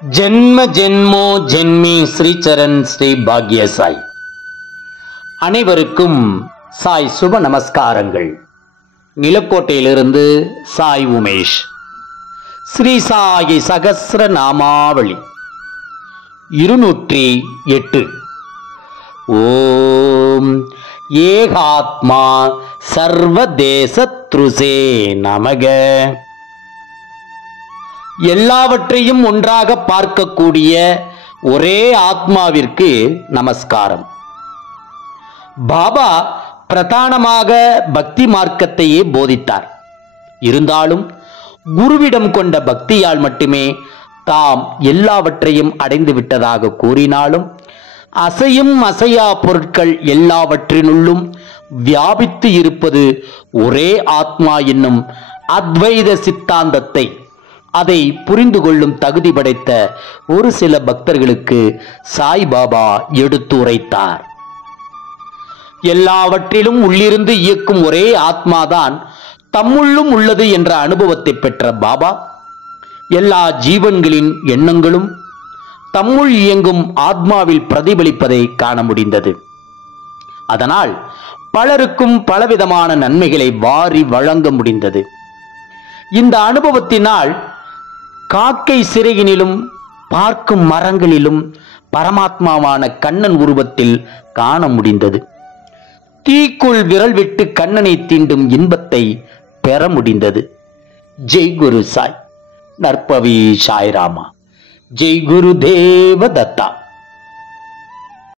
ஜென்ம ஜென்மோ ஜென்மி ஸ்ரீச்சரண் ஸ்ரீ பாக்ய சாய். அனைவருக்கும் சாய் சுப நமஸ்காரங்கள். நிலக்கோட்டையிலிருந்து சாய் உமேஷ். ஸ்ரீ சாயி சகஸ்ர நாமாவளி 208. ஓம் ஏகாத்மா சர்வதேசத்ருசே நமக. எல்லாவற்றையும் ஒன்றாக பார்க்கக்கூடிய ஒரே ஆத்மாவிற்கு நமஸ்காரம். பாபா பிரதானமாக பக்தி மார்க்கத்தையே போதித்தார். இருந்தாலும் குருவிடம் கொண்ட பக்தியால் மட்டுமே தாம் எல்லாவற்றையும் அடைந்து விட்டதாக கூறினாலும் அசையும் அசையா பொருட்கள் எல்லாவற்றினுள்ளும் வியாபித்து இருப்பது ஒரே ஆத்மா என்னும் அத்வைத சித்தாந்தத்தை அதை புரிந்து கொள்ளும் தகுதி படைத்த ஒரு சில பக்தர்களுக்கு சாய்பாபா எடுத்துரைத்தார். எல்லாவற்றிலும் உள்ளிருந்து இயக்கும் ஒரே ஆத்மாதான் தம்முள்ளும் உள்ளது என்ற அனுபவத்தை பெற்ற பாபா எல்லா ஜீவன்களின் எண்ணங்களும் தம்முள் இயங்கும் ஆத்மாவில் பிரதிபலிப்பதை காண முடிந்தது. அதனால் பலருக்கும் பலவிதமான நன்மைகளை வாரி வழங்க முடிந்தது. இந்த அனுபவத்தினால் காக்கை சிறையினிலும் பார்க்கும் மரங்களிலும் பரமாத்மாவான கண்ணன் உருவத்தில் காண முடிந்தது. தீக்குள் விரல் விட்டு கண்ணனை தீண்டும் இன்பத்தை பெற முடிந்தது. ஜெய் குரு சாய். நற்பவி சாய்ராமா. ஜெய் குரு தேவ தத்தா.